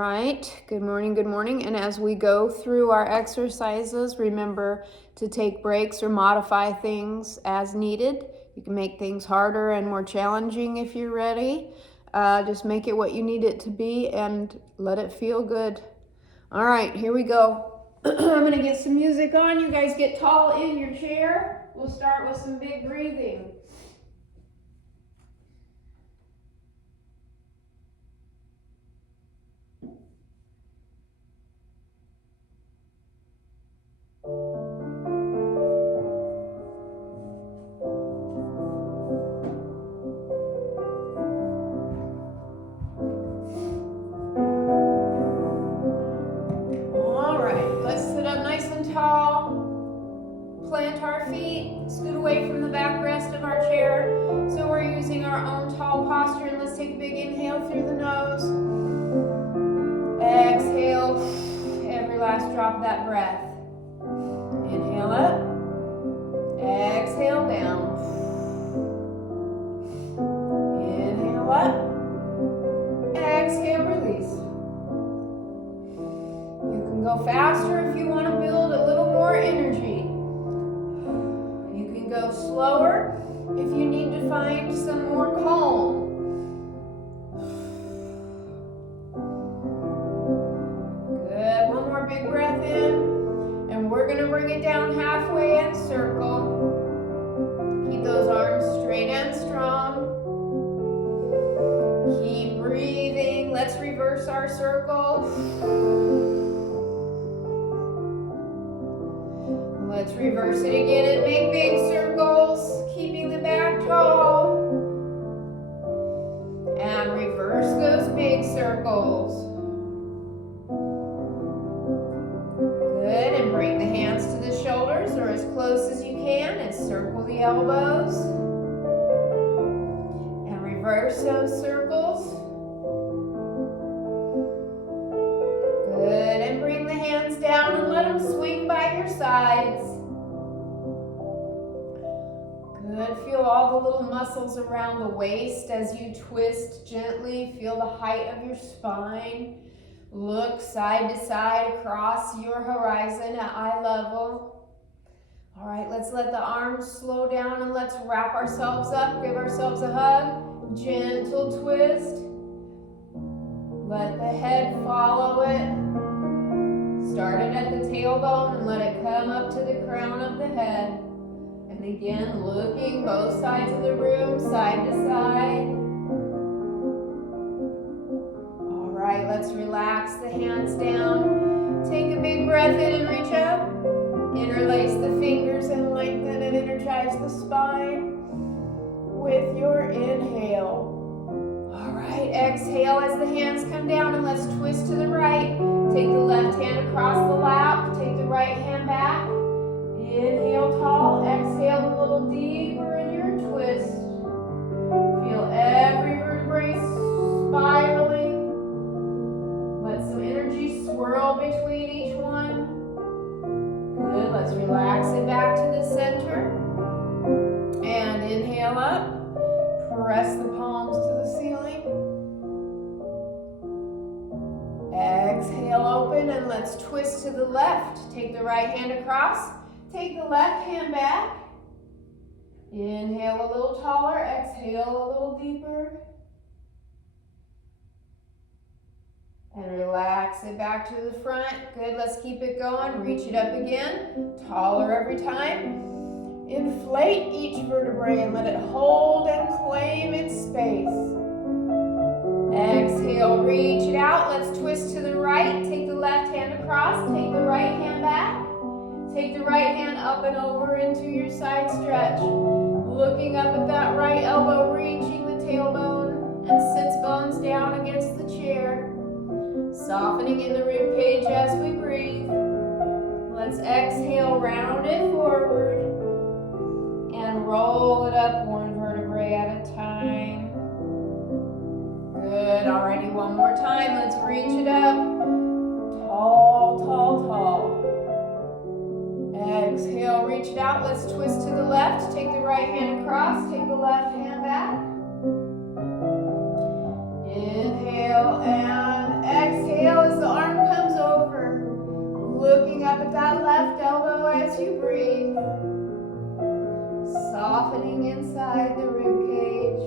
right, good morning, good morning. And as we go through our exercises, remember to take breaks or modify things as needed. You can make things harder and more challenging if you're ready. Just make it what you need it to be and let it feel good. All right, here we go. I'm going to get some music on. You guys get tall in your chair. We'll start with some big breathing. Plant our feet, scoot away from the backrest of our chair. So we're using our own tall posture, and let's take a big inhale through the nose. Exhale every last drop of that breath. Inhale up. Exhale down. Inhale up. Exhale, release. You can go faster if you want to build a little more energy. Go slower if you need to find some more calm. Good, one more big breath in, and we're going to bring it down halfway and circle. Keep those arms straight and strong. Keep breathing. Let's reverse our circle. Let's reverse it again and make big circles, keeping the back tall. And reverse those big circles. Good, and bring the hands to the shoulders or as close as you can and circle the elbows. And reverse those circles. Good, and bring the hands down and let them swing by your sides. Good, feel all the little muscles around the waist as you twist gently. Feel the height of your spine. Look side to side across your horizon at eye level. All right, let's let the arms slow down and let's wrap ourselves up. Give ourselves a hug. Gentle twist. Let the head follow it. Start it at the tailbone and let it come up to the crown of the head. And again, looking both sides of the room, side to side. All right, let's relax the hands down. Take a big breath in and reach up. Interlace the fingers and lengthen and energize the spine with your inhale. All right, exhale as the hands come down and let's twist to the right. Take the left hand across the lap, take the right hand back. Inhale tall, exhale a little deeper in your twist. Feel every vertebrae spiraling. Let some energy swirl between each one. Good, let's relax it back to the center. And inhale up. Press the palms to the ceiling. Exhale, open, and let's twist to the left. Take the right hand across. Take the left hand back. Inhale a little taller. Exhale a little deeper. And relax it back to the front. Good, let's keep it going. Reach it up again. Taller every time. Inflate each vertebrae and let it hold and claim its space. Exhale, reach it out. Let's twist to the right. Take the left hand across. Take the right hand back. Take the right hand up and over into your side stretch. Looking up at that right elbow, reaching the tailbone and sits bones down against the chair. Softening in the rib cage as we breathe. Let's exhale, round it forward. And roll it up one vertebrae at a time. Good, alrighty, one more time. Let's reach it up. Tall, tall, tall. Exhale, reach it out. Let's twist to the left. Take the right hand across. Take the left hand back. Inhale and exhale. that left elbow as you breathe. Softening inside the rib cage.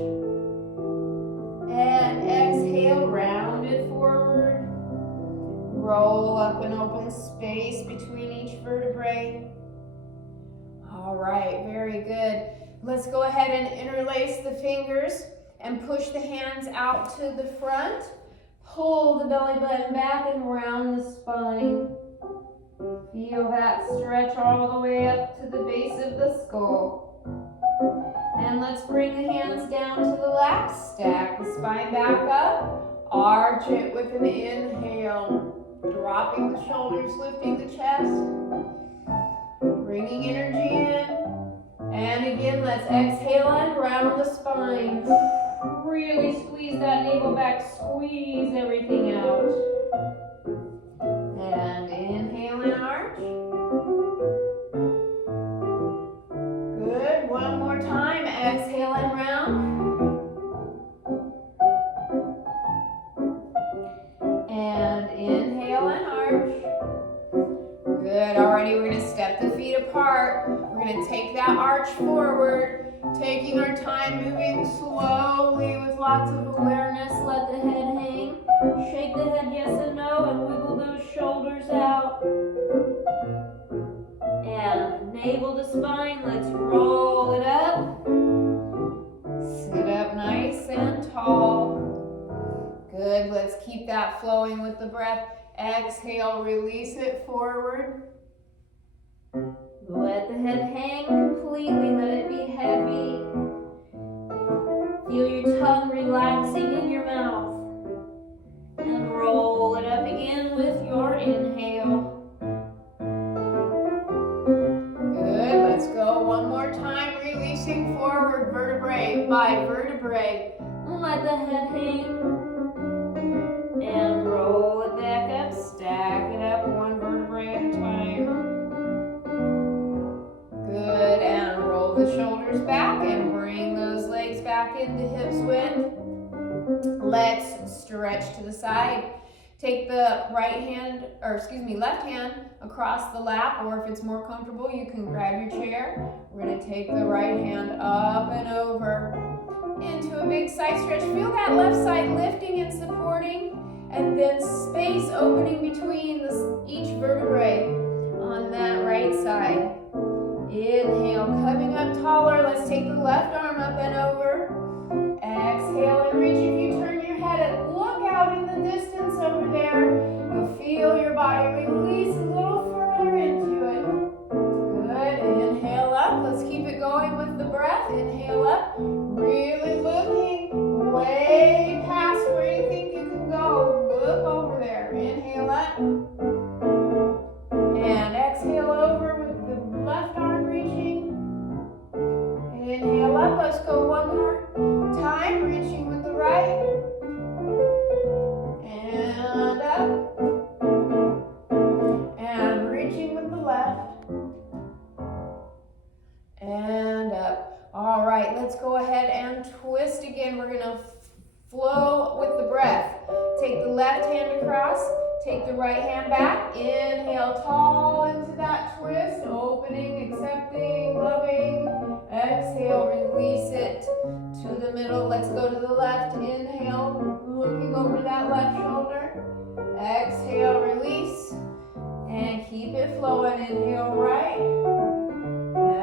And exhale, round it forward. Roll up an open space between each vertebrae. All right, very good. Let's go ahead and interlace the fingers and push the hands out to the front. Pull the belly button back and round the spine. Feel that stretch all the way up to the base of the skull. And let's bring the hands down to the lap. Stack the spine back up. Arch it with an inhale. Dropping the shoulders, lifting the chest. Bringing energy in. And again, let's exhale and round the spine. Really squeeze that navel back. Squeeze everything out. And inhale and arch. Good. One more time. Exhale and round. And inhale and arch. Good. Alrighty, we're going to step the feet apart. We're going to take that arch forward, taking our time, moving slowly with lots of awareness. Let the head hang. Shake the head yes and no and wiggle those shoulders out. And navel to spine, let's roll it up. Sit up nice and tall. Good, let's keep that flowing with the breath. Exhale, release it forward. Let the head hang completely, let it be heavy. Feel your tongue relaxing in your mouth. And roll it up again with your inhale. Good, let's go one more time, releasing forward vertebrae by vertebrae. Let the head hang. And roll it back up, stack it up one vertebrae at a time. Good, and roll the shoulders back and bring those legs back into hips width. Let's stretch to the side. Take the left hand across the lap, or if it's more comfortable, you can grab your chair. We're going to take the right hand up and over into a big side stretch. Feel that left side lifting and supporting, and then space opening between each vertebrae on that right side. Inhale, coming up taller. Let's take the left arm up and over. Exhale and reach. If you turn your head and look out in the distance over there, you'll feel your body release a little further into it. Good. Inhale up. Let's keep it going with the breath. Inhale up. Really looking way past where you think you can go. Look over there. Inhale up. And exhale over with the left arm reaching. Inhale up. Let's go one more time. Reaching with the right. And up. And reaching with the left. And up. All right, let's go ahead and twist again. We're going to flow with the breath. Take the left hand across. Take the right hand back. Inhale tall into that twist. Opening, accepting, loving. Exhale, release it to the middle. Let's go to the left. Inhale, looking over that left shoulder. Exhale, release. And keep it flowing. Inhale, right.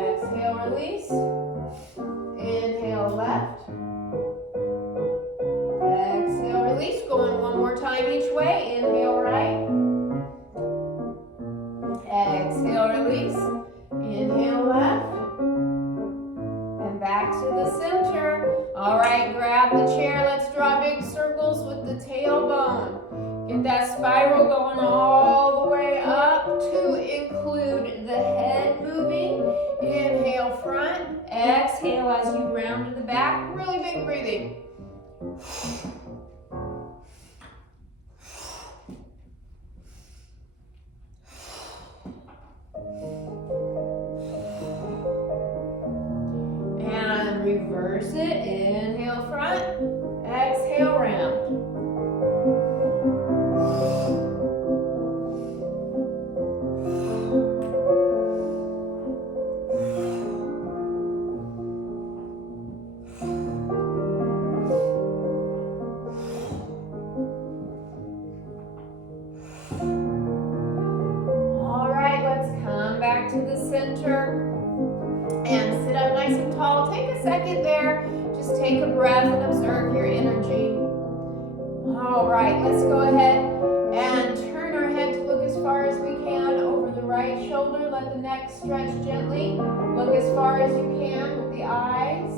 Exhale, release. Inhale, left. Exhale, release. Going one more time each way. Inhale, right. Exhale, release. Inhale, left. And back to the center. All right, grab the chair. Let's draw big circles with the tailbone. Get that spiral going all the way up to include the head moving. Inhale, front. Exhale as you round to the back. Really big breathing. And reverse it. Inhale, front. Exhale, round. breath and observe your energy. All right, let's go ahead and turn our head to look as far as we can over the right shoulder. Let the neck stretch gently. Look as far as you can with the eyes.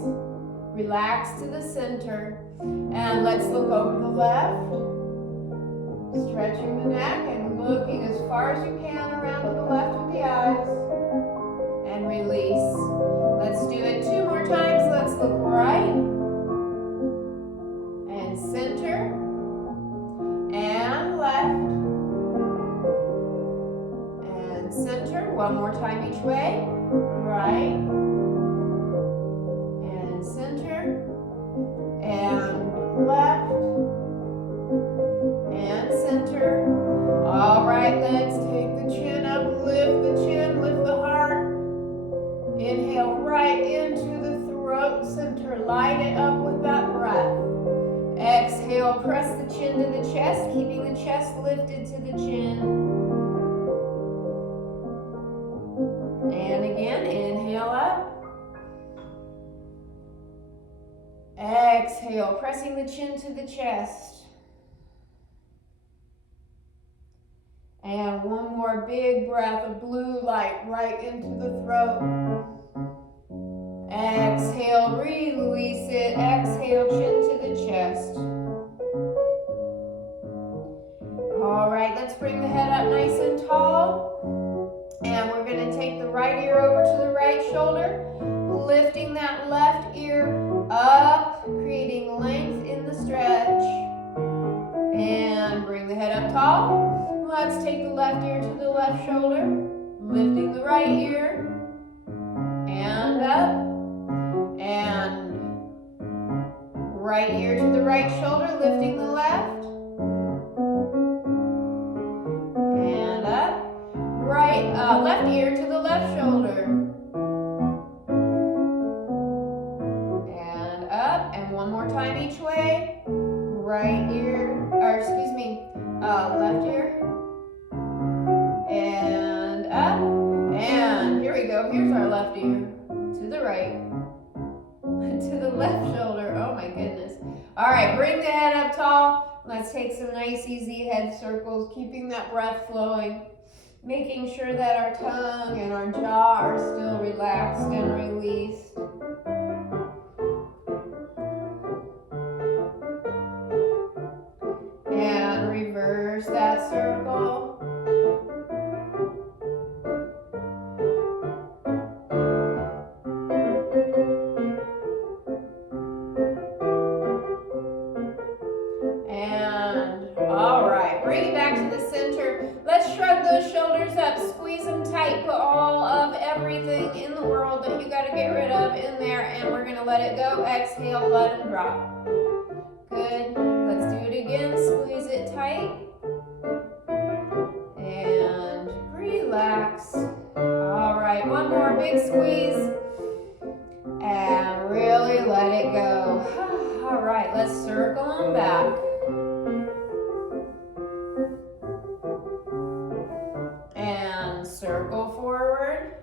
Relax to the center. And let's look over the left. Stretching the neck and looking as far as you can around to the left with the eyes. And release. Let's do it 2 more times. Let's look right. And center. And left. And center. 1 more time each way. Right. And center. And left. And center. All right, let's take the chin up, lift the chin, lift the heart. Inhale right into the throat center. Light it up with that breath. Exhale, press the chin to the chest, keeping the chest lifted to the chin. And again, inhale up. Exhale, pressing the chin to the chest. And 1 more big breath of blue light right into the throat. Exhale, release it. Exhale, chin to the chest. All right, let's bring the head up nice and tall. And we're going to take the right ear over to the right shoulder, lifting that left ear up, creating length in the stretch. And bring the head up tall. Let's take the left ear to the left shoulder, lifting the right ear, and up, and right ear to the right shoulder, lifting the left, and up, left ear to the left shoulder, and up, and 1 more time each way, left ear, and up, and here we go. Here's our left ear to the right, to the left shoulder. Oh my goodness. All right, bring the head up tall. Let's take some nice easy head circles, keeping that breath flowing, making sure that our tongue and our jaw are still relaxed and released. And reverse that circle. Bring it back to the center. Let's shrug those shoulders up. Squeeze them tight. Put all of everything in the world that you got to get rid of in there. And we're going to let it go. Exhale, let them drop. Good. Let's do it again. Squeeze it tight. And relax. All right. 1 more big squeeze. And really let it go. All right. Let's circle them back. Circle forward.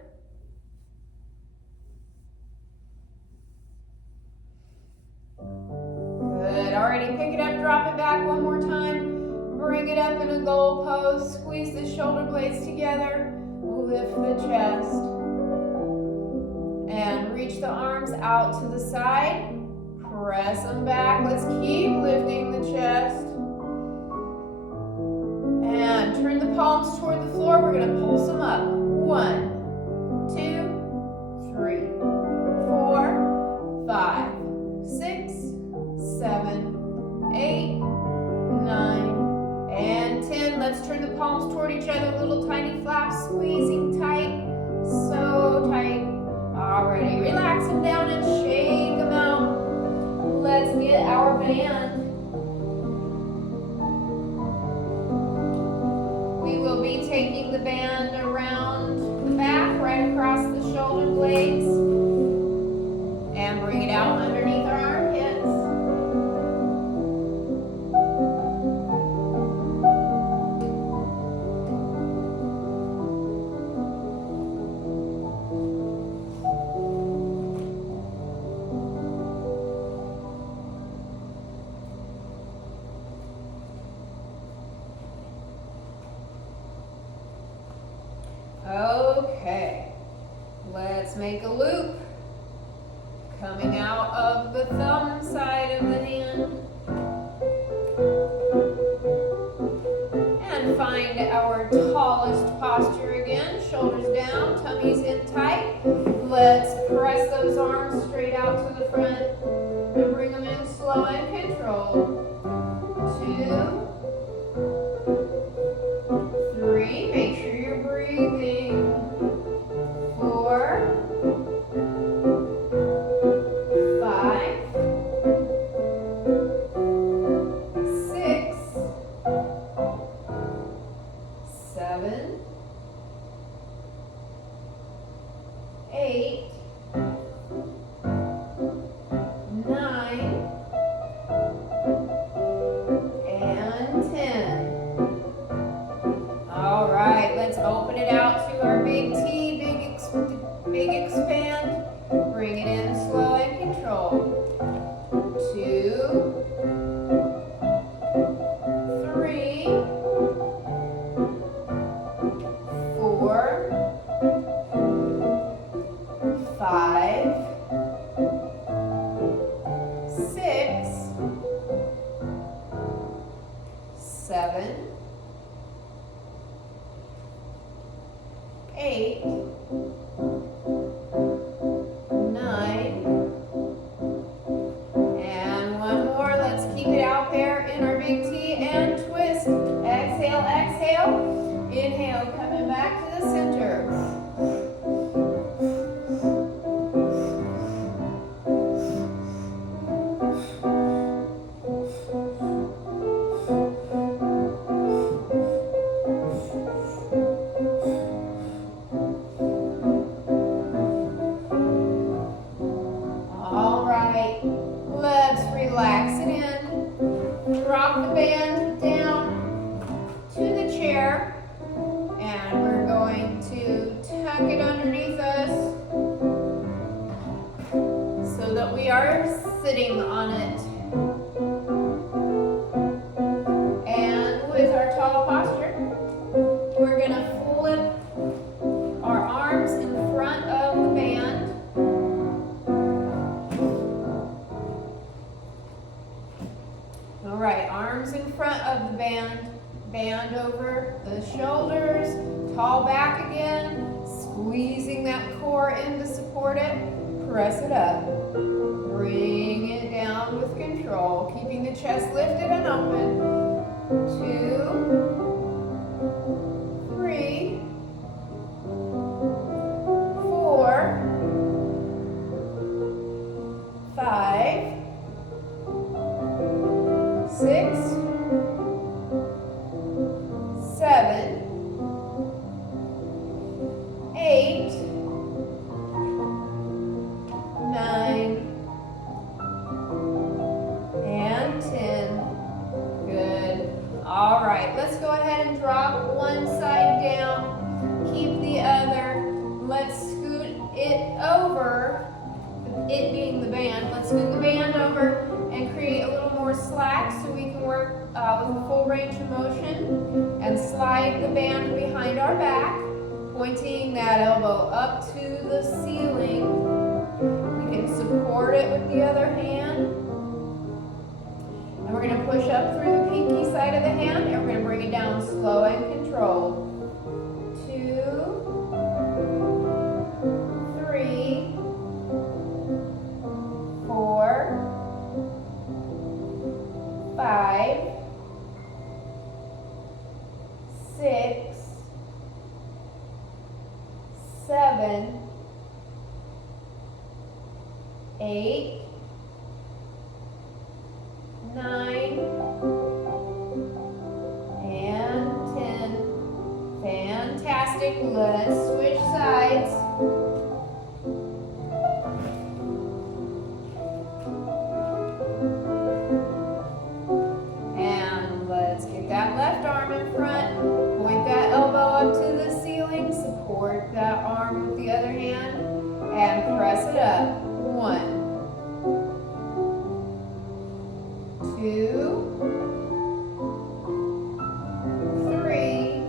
Good. Alrighty, pick it up, drop it back 1 more time. Bring it up in a goal pose. Squeeze the shoulder blades together. Lift the chest. And reach the arms out to the side. Press them back. Let's keep lifting the chest. And turn the palms toward the floor. We're going to pulse them up. 1, 2, 3, 4, 5, 6, 7, 8, 9, and 10. Let's turn the palms toward each other. Little tiny flaps, squeezing tight. So tight. Alrighty, relax them down and shake them out. Let's get our band. We will be taking the band around the back, right across the shoulder blades, and bring it out underneath our armpits. Okay, let's make a loop. Coming out of the thumb side of the hand. And find our tallest posture again. Shoulders down, tummies in tight. Let's press those arms straight out to the front and bring them in slow and controlled. 2, 3, make sure you're breathing. 4, 5, 6, 7, 8, 9, and 10. All right, let's open it out to our big T, big expand. Bring it in slow and controlled. 2, 3, 4, 5, 6, 7, 8, 9, and one more. Let's keep it out there in our big T and twist. Exhale, exhale. Inhale, coming back to the center. All right, let's relax it in. Drop the band down to the chair, and we're going to tuck it underneath us so that we are sitting on it. And with our tall posture, we're going to flip our arms in front of the band. All right, arms in front of the band, band over the shoulders, tall back again, squeezing that core in to support it, press it up, bring it down with control, keeping the chest lifted and open. 2, 3, 4, 5, 6, 7, 8, 9, and 10. Good. All right, let's go ahead and drop one side down. Keep the other. Let's scoot it over, it being the band. Let's scoot the band over and create a little more slack so we can work with a full range of motion, and slide the band behind our back, pointing that elbow up to the ceiling. We can support it with the other hand, and we're going to push up through the pinky side of the hand, and we're going to bring it down slow and controlled. 2, 3, 4, 5, 6, 7, 8, 9, and 10. Fantastic. Let's switch sides. And let's get that left arm in front. Point that elbow up to the ceiling. Support that arm with the other hand. And press it up. 1, 2, 3,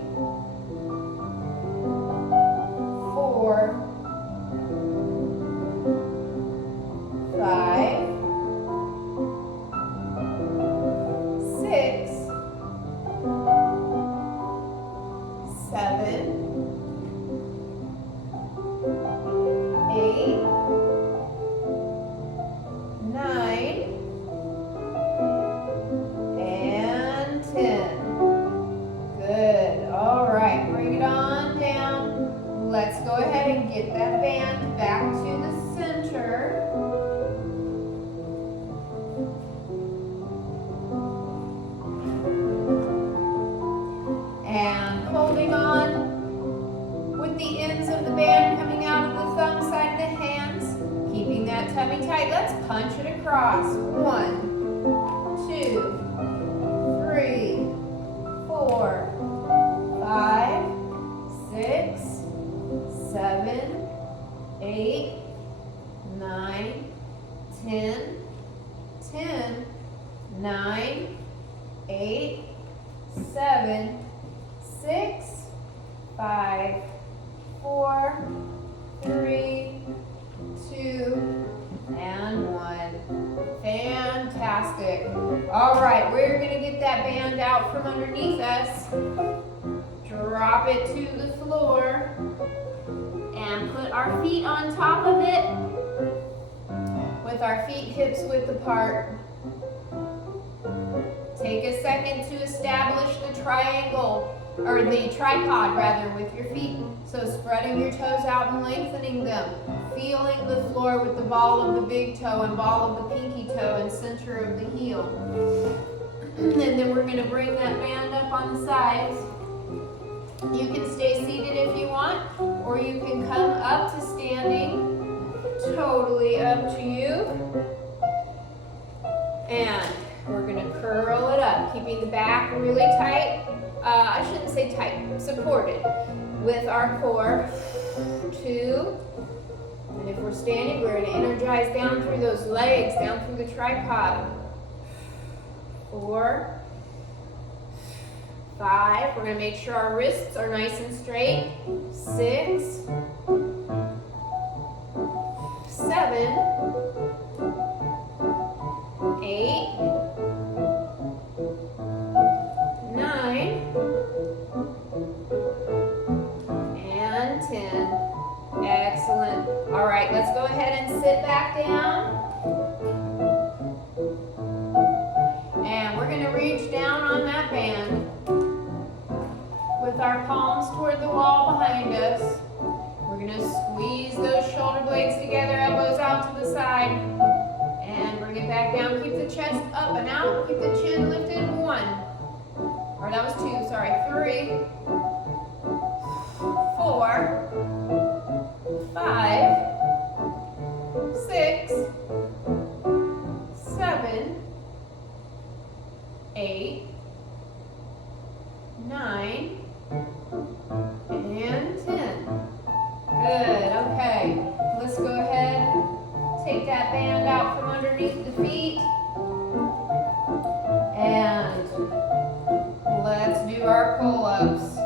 right, let's punch it across. 1, 2, 3, 4, 5, 6, 7, 8, 9, 10, 10, 9, 8, 7, 6, 5, 4, 3, 2, and 1. Fantastic. All right, we're going to get that band out from underneath us. Drop it to the floor and put our feet on top of it with our feet hips width apart. Take a second to establish the triangle, or the tripod rather, with your feet. So spreading your toes out and lengthening them. Feeling the floor with the ball of the big toe and ball of the pinky toe and center of the heel. And then we're going to bring that band up on the sides. You can stay seated if you want, or you can come up to standing. Totally up to you. And we're going to curl it up, keeping the back really tight. I shouldn't say tight, supported with our core. 2. And if we're standing, we're going to energize down through those legs, down through the tripod. 4, 5. We're going to make sure our wrists are nice and straight. 6, 7, 8, 9, and 10. Excellent. All right, let's go ahead and sit back down. And we're going to reach down on that band with our palms toward the wall behind us. We're going to squeeze those shoulder blades together, elbows out to the side, and bring it back down. Keep the chest up and out. Keep the chin lifted. 1. Or that was 2, sorry. 3, 4, 5, 6, 7, 8, 9, and 10. Good, okay. Let's go ahead, take that band out from underneath the feet, and let's do our pull-ups.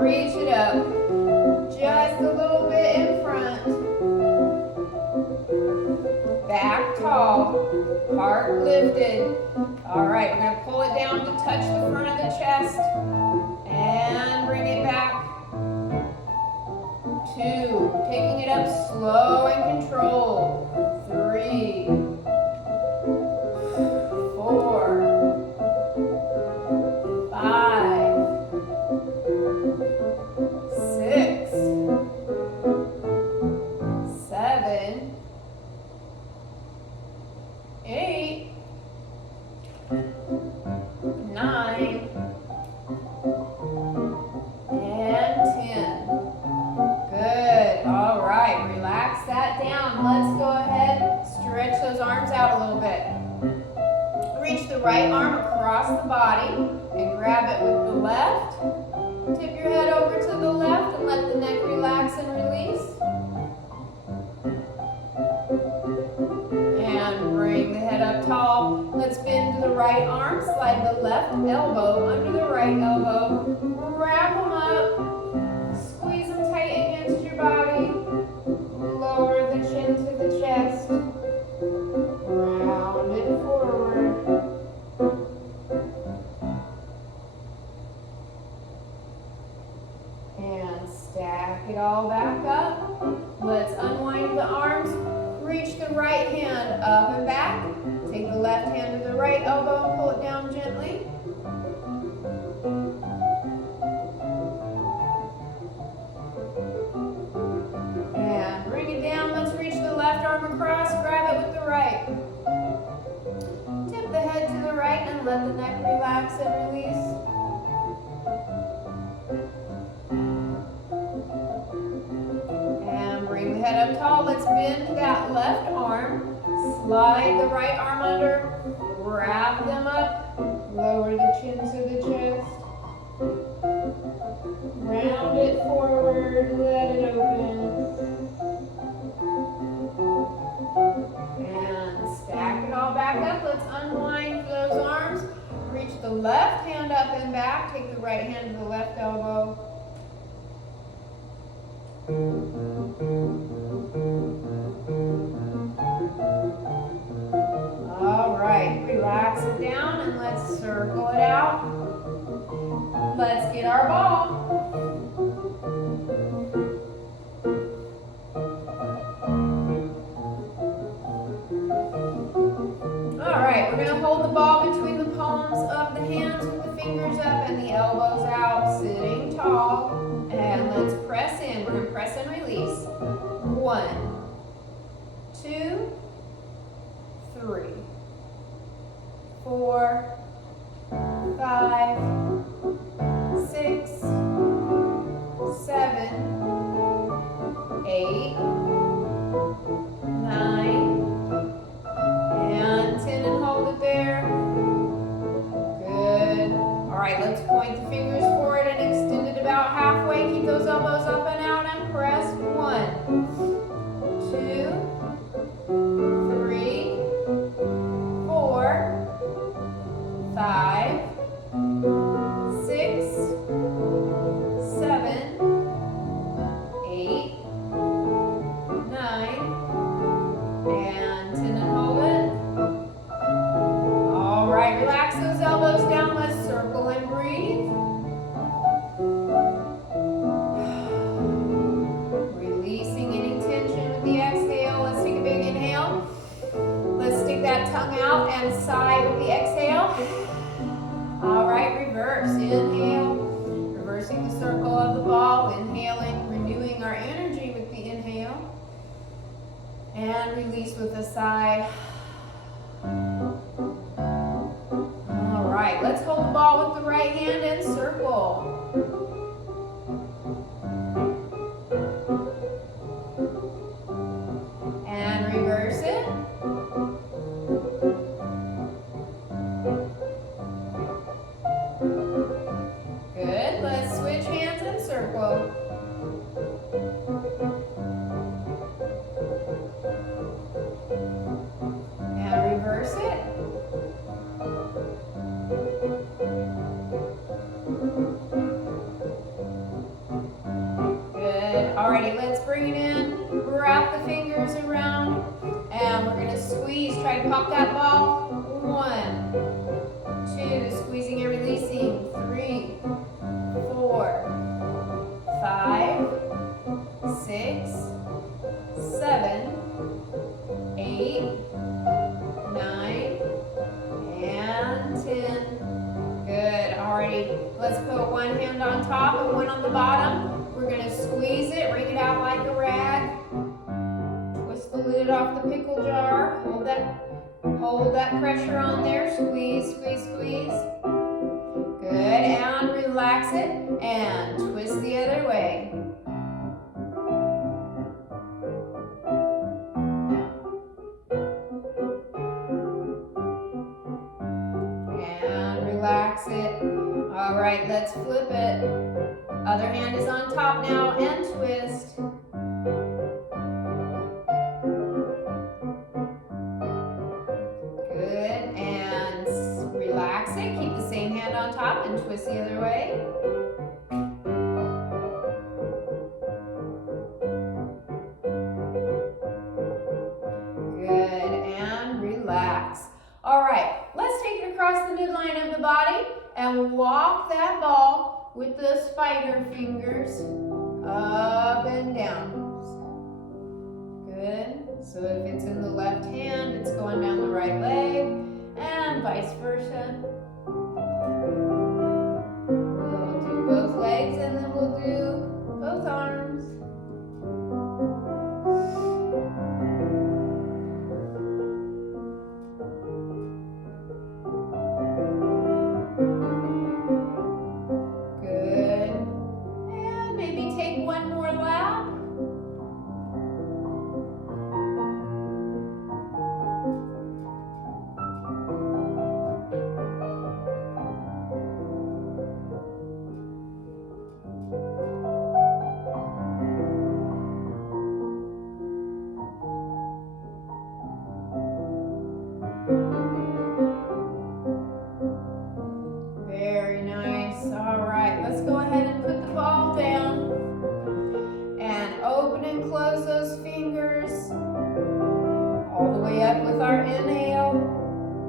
Reach it up, just a little bit in front. Back tall, heart lifted. All right, we're going to pull it down to touch the front of the chest and bring it back. 2, taking it up slow and controlled. 3, 4, 5, 6, 7, 8, 9, and 10. Good. All right. Relax that down. Let's go ahead. Stretch those arms out a little bit. Reach the right arm across the body and grab it with the left. Tip your head over to the left and let the neck relax and release. And bring the head up tall. Let's bend to the right arm. Slide the left elbow under the right elbow. Wrap them up. Squeeze them tight against your body. Lower the chin to the chest. Round it forward. And stack it all back up. Let's unwind the arms. Reach the right hand up and back. Take the left hand to the right elbow and pull it down gently. And bring it down. Let's reach the left arm across. Grab it with the right. Tip the head to the right and let the neck relax and release. And bring the head up tall. Let's bend that left arm, slide the right arm under, wrap them up, lower the chin to the chest, round it forward, let it open, and stack it all back up. Let's unwind those arms, reach the left hand up and back, take the right hand to the left elbow. All right, relax it down and let's circle it out. Let's get our ball. All right, we're going to hold the ball between the palms of the hands with the fingers up and the elbows out, sitting tall. And let's press in. We're going to press and release. 1, 2, 3, 4, 5, 6, 7, 8, 9, and 10, and hold it there. Good. All right, let's point the fingers forward and extend it about halfway. Keep those elbows up and out and press. 1, 2, 3, 4, 5, 6, 7, 8, 9, and 10, and hold it. All right, relax those elbows down. Let's circle and breathe. Releasing any tension with the exhale. Let's take a big inhale. Let's stick that tongue out and sigh with the exhale. All right, reverse. Inhale. Reversing the circle of the ball. Inhaling, renewing our energy with the inhale. And release with a sigh. All right, let's hold the ball with the right hand and circle. And reverse it. Good, let's switch hands and circle. And reverse it. Good. Alrighty, let's bring it in. Wrap the fingers around. And we're going to squeeze. Try to pop that ball. 1, 2. Squeezing and releasing. 3, 4, 5, 6, 7, 8, 9, and 10. Good. Alrighty. Let's put one hand on top and one on the bottom. We're going to squeeze it, wring it out like a rag. Twist the lid off the pickle jar. Hold that pressure on there. Squeeze, squeeze, squeeze. Good. And relax it and twist the other way. And relax it. All right, let's flip it. Other hand is on top now and twist. Good, and relax it. Keep the same hand on top and twist the other way. Good, and relax. All right, let's take it across the midline of the body and walk that ball with the spider fingers up and down. Good. So if it's in the left hand, it's going down the right leg, and vice versa. We'll do both legs, and then we'll do both arms. let's go ahead and put the ball down. And open and close those fingers. All the way up with our inhale.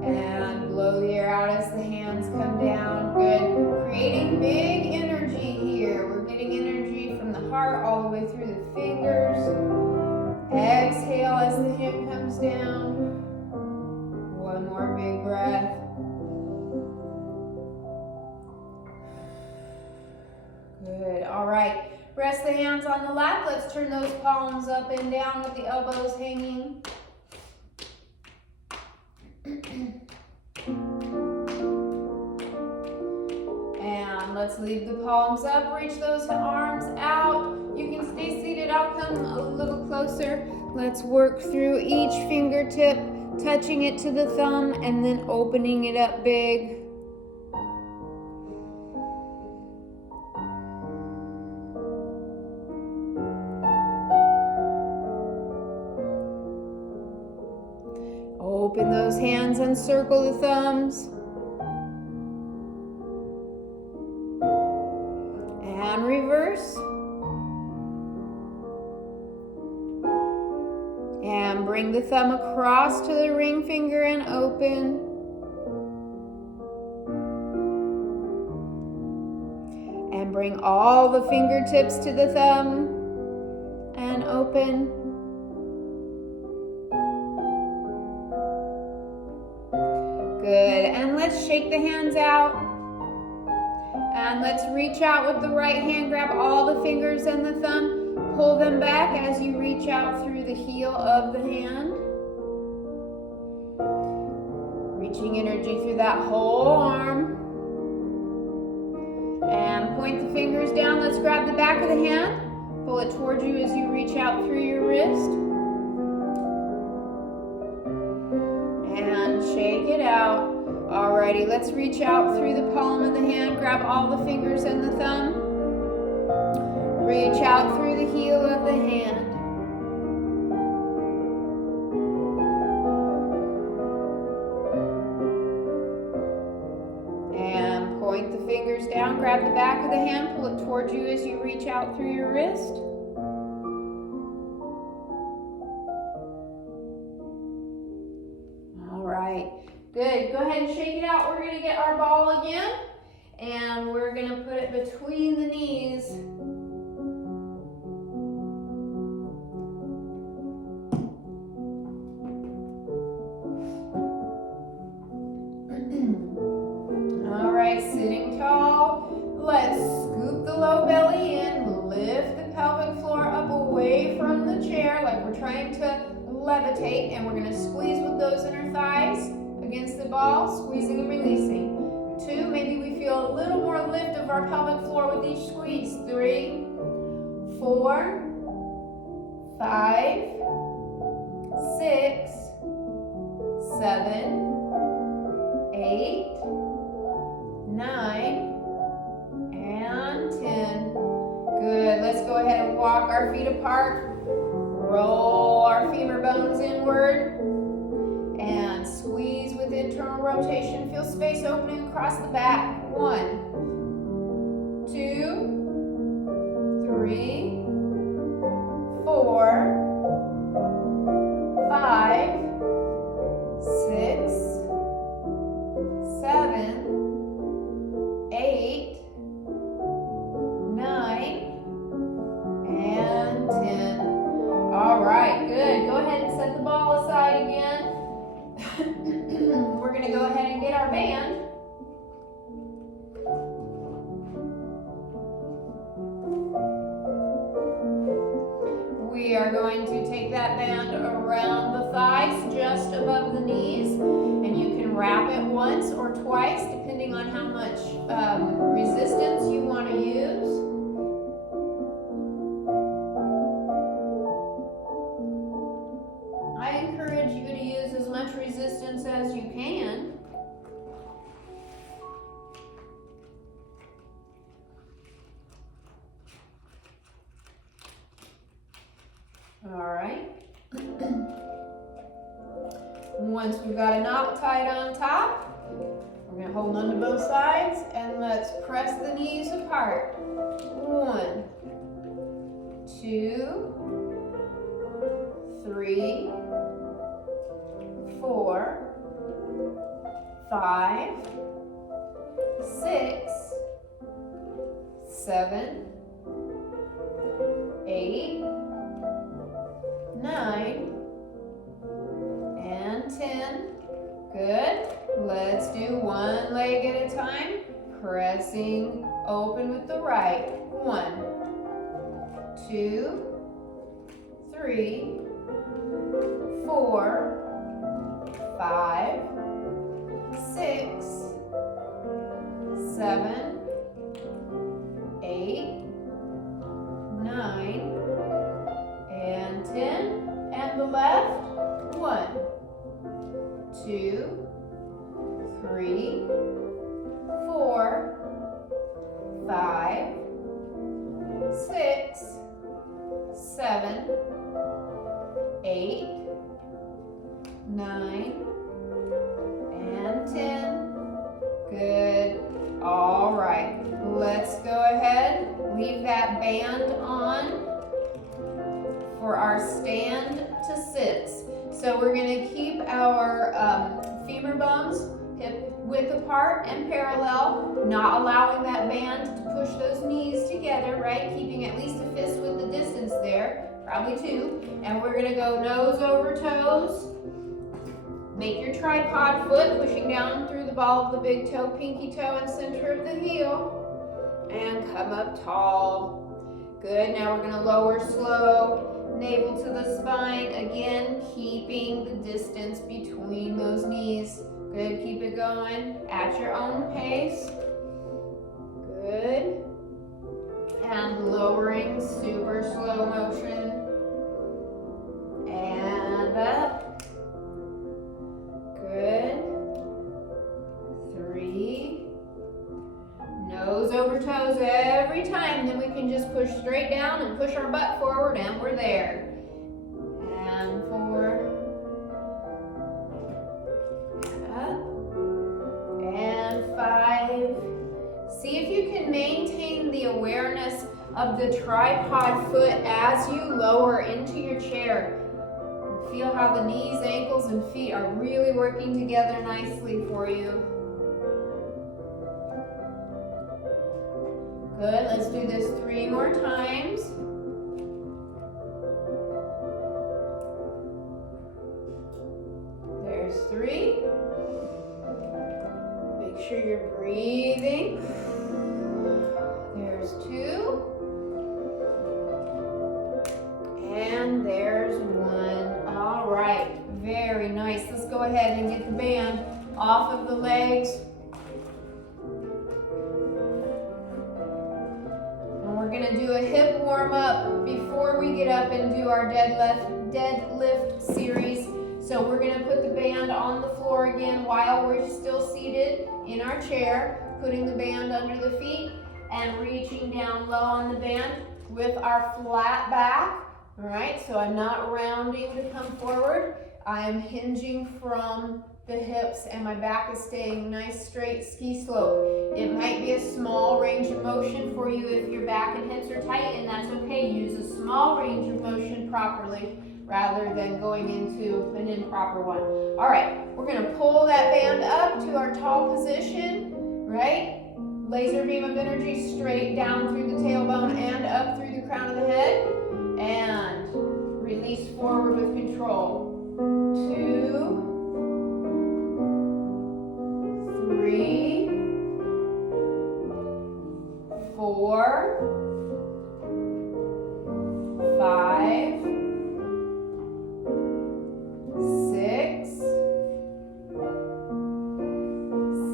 And blow the air out as the hands come down. Good. Creating big energy here. We're getting energy from the heart all the way through the fingers. Exhale as the hand comes down. One more big breath. Good. All right. Rest the hands on the lap. Let's turn those palms up and down with the elbows hanging. And let's leave the palms up. Reach those arms out. You can stay seated. I'll come a little closer. Let's work through each fingertip, touching it to the thumb and then opening it up big. Open those hands and circle the thumbs. And reverse. And bring the thumb across to the ring finger and open. And bring all the fingertips to the thumb and open. Good, and let's shake the hands out. And let's reach out with the right hand, grab all the fingers and the thumb, pull them back as you reach out through the heel of the hand. Reaching energy through that whole arm. And point the fingers down. Let's grab the back of the hand, pull it towards you as you reach out through your wrist. And shake it out. Alrighty, let's reach out through the palm of the hand, grab all the fingers and the thumb. Reach out through the heel of the hand. And point the fingers down, grab the back of the hand, pull it towards you as you reach out through your wrist. Good, go ahead and shake it out. We're going to get our ball again, and we're going to put it between the knees. All right, sitting tall. Let's scoop the low belly in, lift the pelvic floor up away from the chair like we're trying to levitate, and we're going to squeeze with those inner thighs against the ball, squeezing and releasing. 2, maybe we feel a little more lift of our pelvic floor with each squeeze. 3, 4, 5, 6, 7, 8, 9, and 10. Good, let's go ahead and walk our feet apart. Roll our femur bones inward. And squeeze with internal rotation. Feel space opening across the back. 1, 2, 3, 4, 5, 6, 7, 8, 9, and 10. All right, good. Go ahead and set the ball aside again. We're going to go ahead and get our band. We are going to take that band around the thighs, just above the knees, and you can wrap it once or twice, depending on how much resistance you want to use. I encourage you to use as much resistance as you can. All right. Once we've got a knot tied on top, we're going to hold on to both sides and let's press the knees apart. 1, 2, 3, 4, 5, 6, 7, 8, 9, and 10. Good. Let's do one leg at a time, pressing open with the right. 1, 2, 3, 4, 5, 6, 7, 8, 9, and 10. And the left. 1, 2, 3, 4, 5, 6, 7, 8, 9, and 10. Good. All right. Let's go ahead. Leave that band on for our stand to sits. So we're going to keep our femur bones hip width apart and parallel, not allowing that band to push those knees together, right? Keeping at least a fist width the distance there, probably 2. And we're going to go nose over toes. Make your tripod foot, pushing down through the ball of the big toe, pinky toe, and center of the heel. And come up tall. Good. Now we're going to lower slow. Navel to the spine, again, keeping the distance between those knees. Good, keep it going at your own pace. Good. And lowering, super slow motion. And up. Good. 3. Nose over toes every time, then we can just push straight down and push our butt forward, and we're there. And 4, up, and 5. See if you can maintain the awareness of the tripod foot as you lower into your chair. Feel how the knees, ankles, and feet are really working together nicely for you. Good, let's do this 3 more times. There's 3. Make sure you're breathing. There's 2. And there's 1. All right, very nice. Let's go ahead and get the band off of the legs. We're going to do a hip warm up before we get up and do our deadlift series. So we're going to put the band on the floor again while we're still seated in our chair, putting the band under the feet and reaching down low on the band with our flat back. All right, so I'm not rounding to come forward. I'm hinging from the hips and my back is staying nice straight ski slope. It might be a small range of motion for you if your back and hips are tight, and that's okay. Use a small range of motion properly rather than going into an improper one. All right, we're gonna pull that band up to our tall position, right? Laser beam of energy straight down through the tailbone and up through the crown of the head. And release forward with control. 2, 3, 4, 5, 6,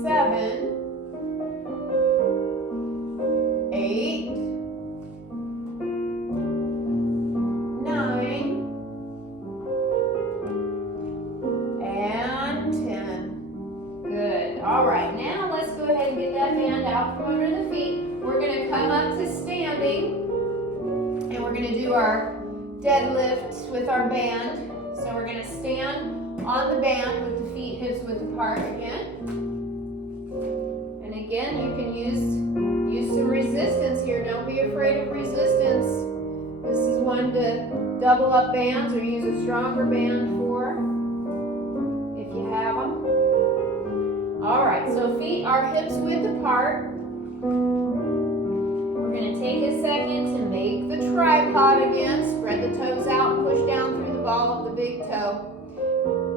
7, 8, 9, and 10. Good. All right, now let's go ahead and get that band out from under the feet. We're going to come up to standing, and we're going to do our deadlifts with our band. So we're going to stand on the band with the feet hips width apart again. And again, you can use some resistance here. Don't be afraid of resistance. This is one to double up bands or use a stronger band for, if you have them. All right, so feet are hips width apart. We're going to take a second to make the tripod again. Spread the toes out, push down through the ball of the big toe,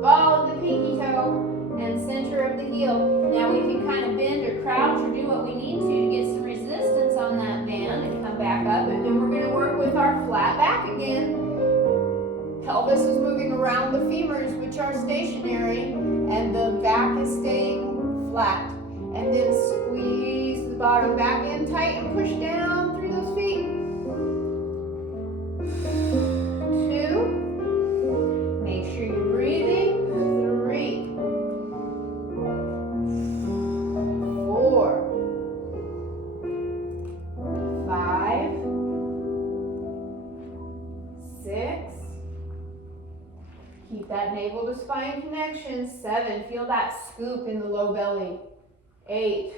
ball of the pinky toe, and center of the heel. Now we can kind of bend or crouch or do what we need to get some resistance on that band and come back up. And then we're going to work with our flat back again. Pelvis is moving around the femurs, which are stationary, and the back is staying flat. And then squeeze the bottom back in tight and push down through those feet. 2. Make sure you're breathing. 3. 4. 5. 6. Keep that navel to spine connection. 7. Feel that scoop in the low belly. 8.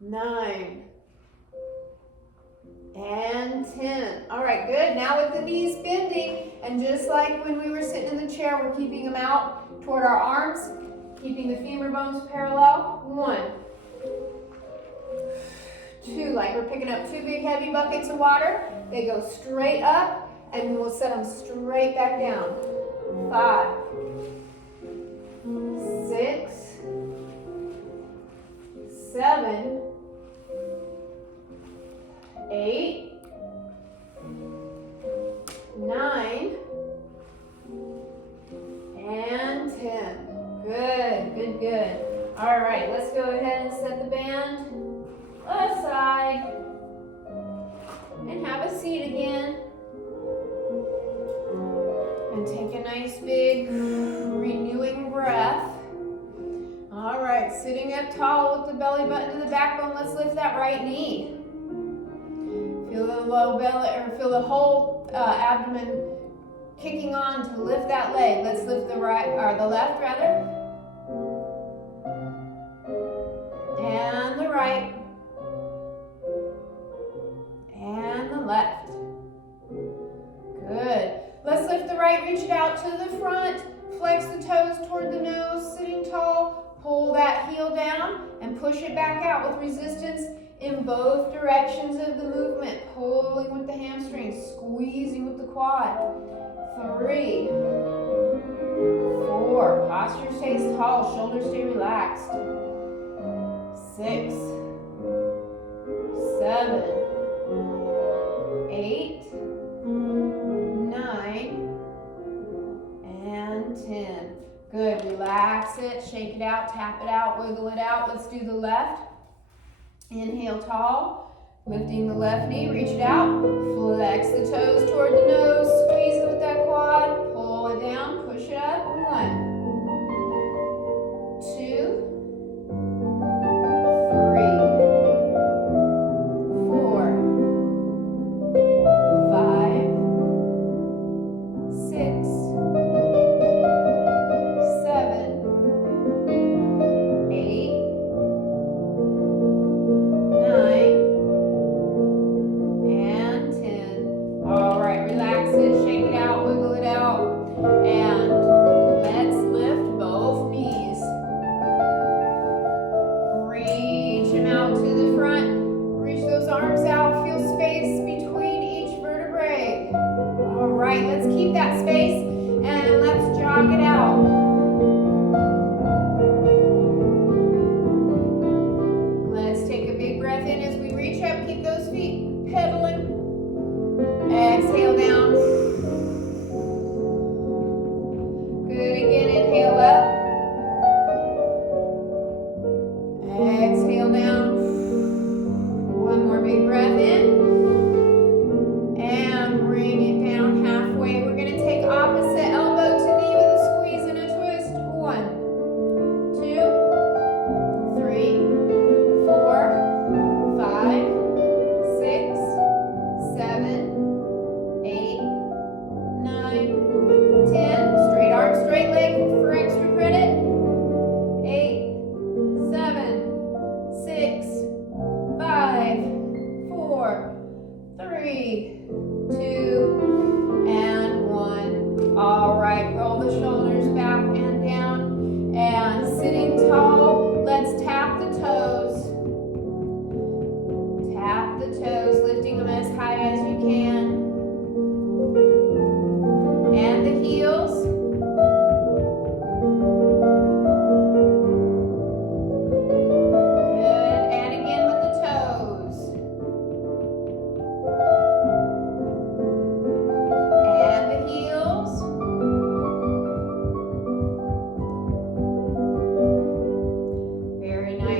9. And 10. All right, good. Now with the knees bending, and just like when we were sitting in the chair, we're keeping them out toward our arms, keeping the femur bones parallel. 1. 2, like we're picking up 2 big heavy buckets of water. They go straight up, and we'll set them straight back down. 5. 6. 7. 8. 9. And 10. Good, good, good. All right, let's go ahead and set the band aside and have a seat again. And take a nice big renewing breath. All right, sitting up tall with the belly button to the backbone. Let's lift that right knee. Feel the low belly, or feel the whole abdomen kicking on to lift that leg. Let's lift the right, or the left rather. And the right. And the left. Good. Let's lift the right, reach it out to the front. Flex the toes toward the nose, sitting tall. Pull that heel down and push it back out with resistance in both directions of the movement. Pulling with the hamstrings, squeezing with the quad. 3. 4. Posture stays tall, shoulders stay relaxed. 6. 7. 8. 9. And 10. Good, relax it, shake it out, tap it out, wiggle it out. Let's do the left. Inhale tall, lifting the left knee, reach it out. Flex the toes toward the nose, squeeze it with that quad. Pull it down, push it up. 1. 2. 3. 4. 5. 6. 7. 8. 9. And 10. All right, relax it, shake it out, wiggle it out, and let's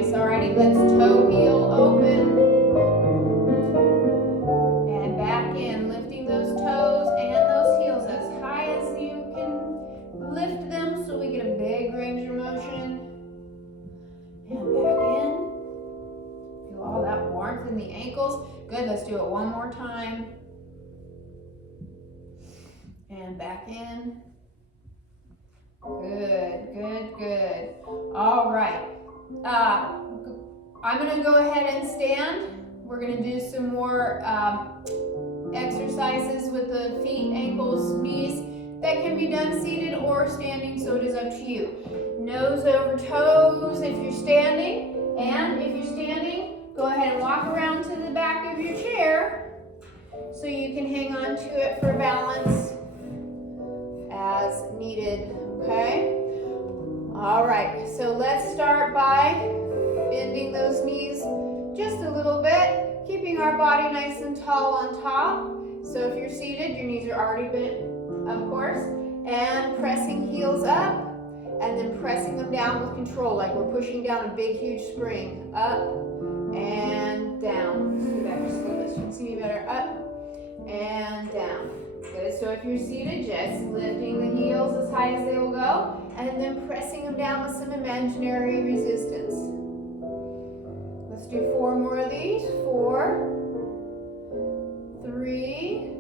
Nice. Alrighty, let's toe heel open. And back in, lifting those toes and those heels as high as you can lift them so we get a big range of motion. And back in. Feel all that warmth in the ankles. Good, let's do it one more time. And back in. Good, good, good. All right. I'm going to go ahead and stand. We're going to do some more exercises with the feet, ankles, knees. That can be done seated or standing, so it is up to you. Nose over toes if you're standing. And if you're standing, go ahead and walk around to the back of your chair so you can hang on to it for balance as needed, okay? All right, so let's start by bending those knees just a little bit, keeping our body nice and tall on top. So if you're seated, your knees are already bent, of course, and pressing heels up and then pressing them down with control, like we're pushing down a big, huge spring. Up and down. Let's go back just a little bit so you can see me better. Up and down. Good. So if you're seated, just lifting the heels as high as they will go and then pressing them down with some imaginary resistance. Let's do 4 more of these. 4, 3,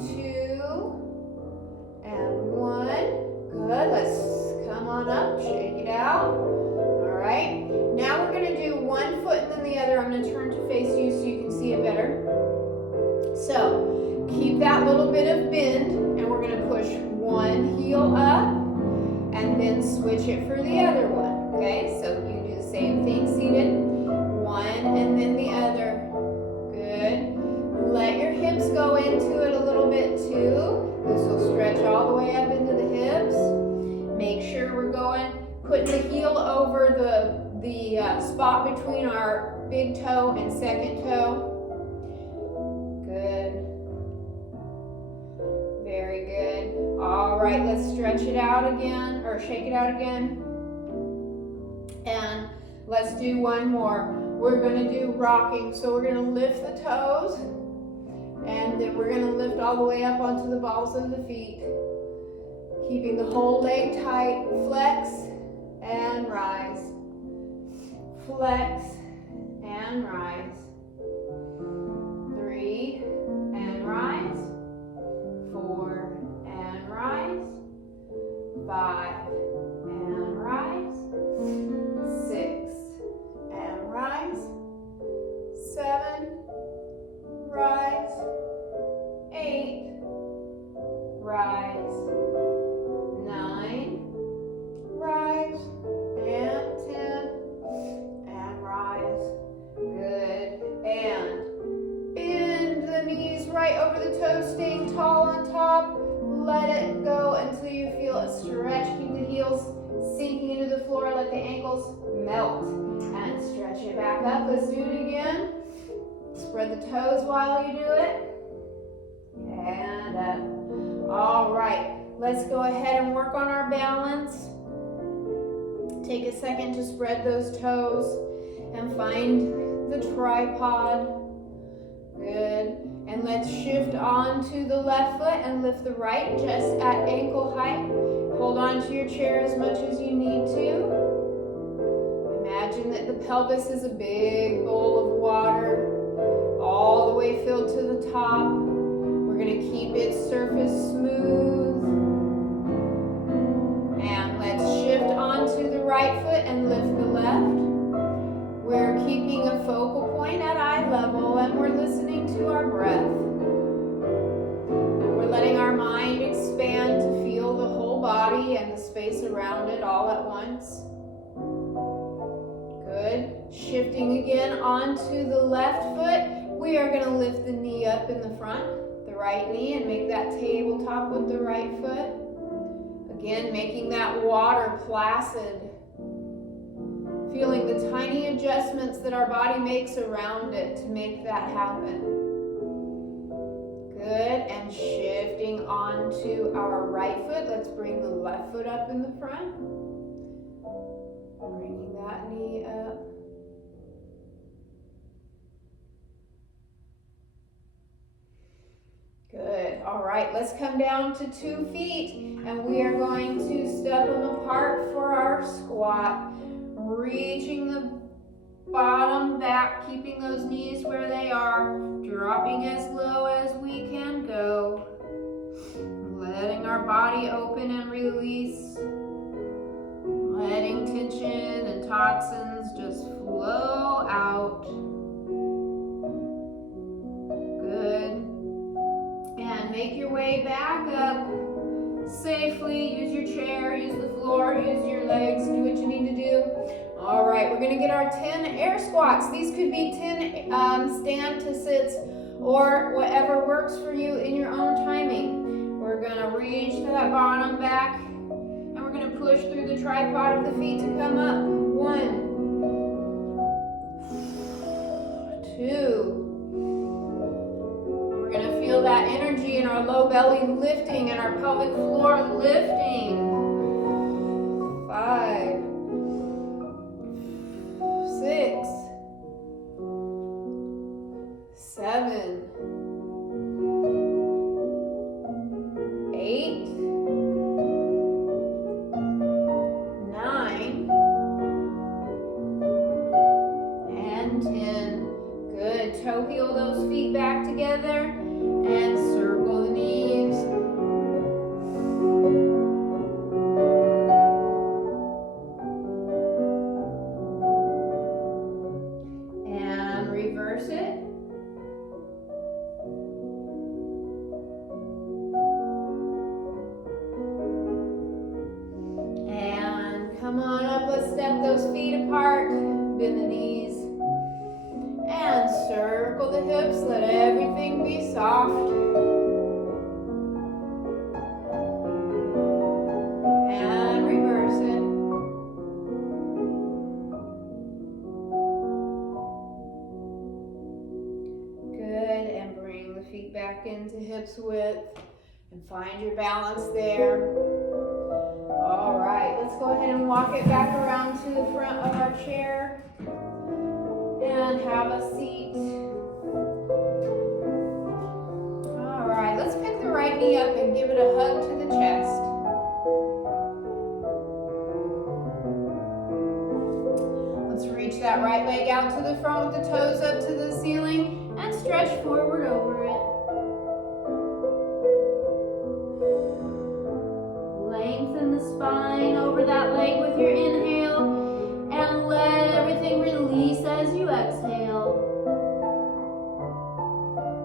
2, and 1. Good. Let's come on up, shake it out. All right. Now we're going to do one foot and then the other. I'm going to turn to face you so you can see it better. So keep that little bit of bend, and we're going to push one heel up and then switch it for the other one. Okay, so you can do the same thing seated. One and then the other. Good. Let your hips go into it a little bit too. This will stretch all the way up into the hips. Make sure we're putting the heel over the spot between our big toe and second toe. Good. Very good. All right, let's stretch it out again, or shake it out again. And let's do one more. We're going to do rocking. So we're going to lift the toes, and then we're going to lift all the way up onto the balls of the feet. Keeping the whole leg tight. Flex and rise. Flex and rise. 3 and rise. 4 and rise. 5 and rise. 6 and rise. 7, rise. 8, rise. 9, rise. And 10 and rise. Good. And bend the knees right over the toes, staying tall on top. Let it go until you feel a stretch. Keep the heels sinking into the floor. Let the ankles melt. And stretch it back up. Let's do it again. Spread the toes while you do it. And up. All right. Let's go ahead and work on our balance. Take a second to spread those toes and find the tripod. Good. And let's shift onto the left foot and lift the right just at ankle height. Hold on to your chair as much as you need to. Imagine that the pelvis is a big bowl of water, all the way filled to the top. We're going to keep its surface smooth. And let's shift onto the right foot and lift the left. We're keeping a focal point at eye level, and we're listening to our breath. And we're letting our mind expand to feel the whole body and the space around it all at once. Good. Shifting again onto the left foot, we are going to lift the knee up in the front, the right knee, and make that tabletop with the right foot. Again, making that water placid. Feeling the tiny adjustments that our body makes around it to make that happen. Good, and shifting onto our right foot. Let's bring the left foot up in the front. Bringing that knee come down to 2 feet and we are going to step them apart for our squat. Reaching the bottom back, keeping those knees where they are, dropping as low as we can go. Letting our body open and release. Letting tension and toxins just flow out. Good. And make your way back up safely. Use your chair, use the floor, use your legs, do what you need to do. All right, we're gonna get our 10 air squats. These could be 10 stand to sits or whatever works for you in your own timing. We're gonna reach to that bottom back and we're gonna push through the tripod of the feet to come up. 1, 2. We're gonna feel that energy in our low belly lifting and our pelvic floor lifting. 5, 6, 7, 8, 9, and 10. Good. Toe heel those feet back together and circle the knees. And reverse it. And come on up, let's step those feet apart, bend the knees. And circle the hips, let everything be soft. And reverse it. Good, and bring the feet back into hips width and find your balance there. All right, let's go ahead and walk it back around to the front of our chair. And have a seat. All right, let's pick the right knee up and give it a hug to the chest. Let's reach that right leg out to the front with the toes up to the ceiling and stretch forward over it. Lengthen the spine over that leg with your inhale. And let everything release as you exhale.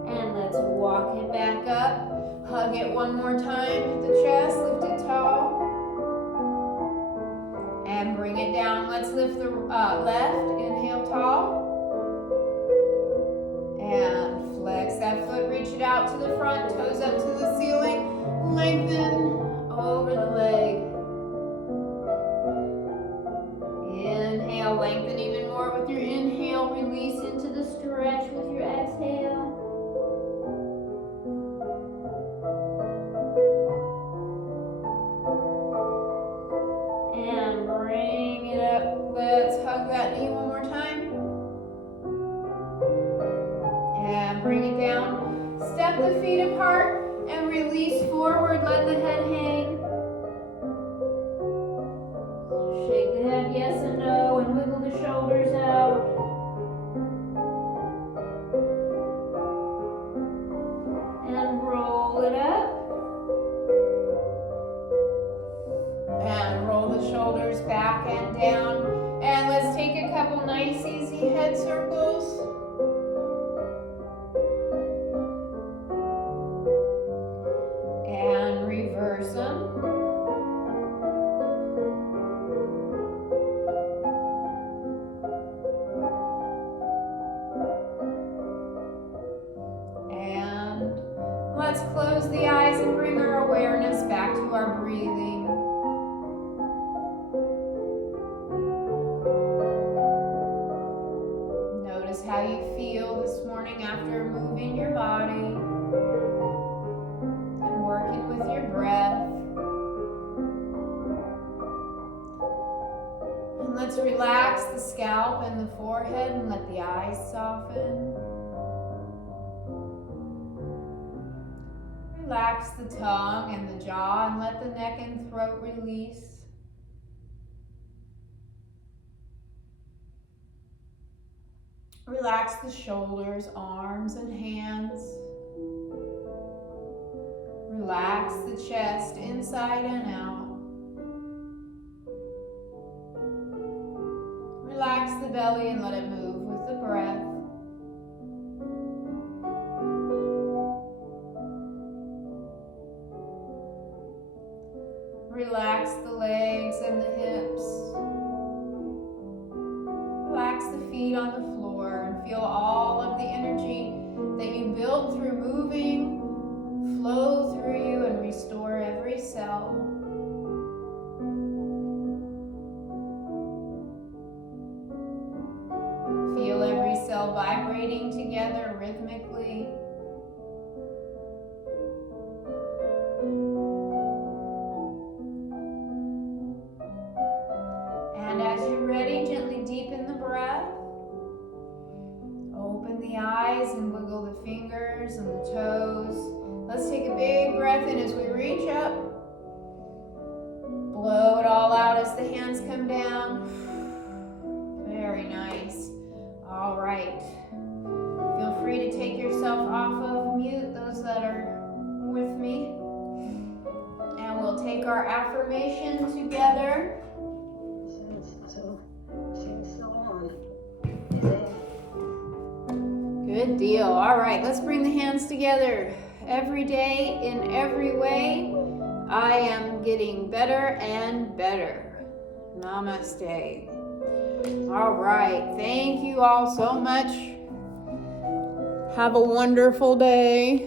And let's walk it back up. Hug it one more time to the chest. Lift it tall. And bring it down. Let's lift the left. Inhale tall. And flex that foot. Reach it out to the front. Toes up to the ceiling. Lengthen over the leg. Inhale, lengthen even more with your inhale. Release into the stretch with your exhale. And bring it up. Let's hug that knee one more time. And bring it down. Step the feet apart and release forward. Let the head hang. Shake the head yes and no and wiggle the shoulders out. And roll it up. And roll the shoulders back and down. And let's take a couple nice easy head circles. And reverse them. Let's close the eyes and bring our awareness back to our breathing. Notice how you feel this morning after moving your body and working with your breath. And let's relax the scalp and the forehead and let the eyes soften. Relax the tongue and the jaw and let the neck and throat release. Relax the shoulders, arms, and hands. Relax the chest inside and out. Relax the belly and let it move with the breath. Relax the legs and the hips. Relax the feet on the floor and feel all of the energy that you build through moving flow through you and restore every cell. Feel every cell vibrating together rhythmically. And as you're ready, gently deepen the breath. Open the eyes and wiggle the fingers and the toes. Let's take a big breath in as we reach up. Blow it all out as the hands come down. Very nice. All right. Feel free to take yourself off of mute, those that are with me. And we'll take our affirmation together. Good deal. All right, let's bring the hands together. Every day, in every way, I am getting better and better. Namaste. All right, thank you all so much. Have a wonderful day.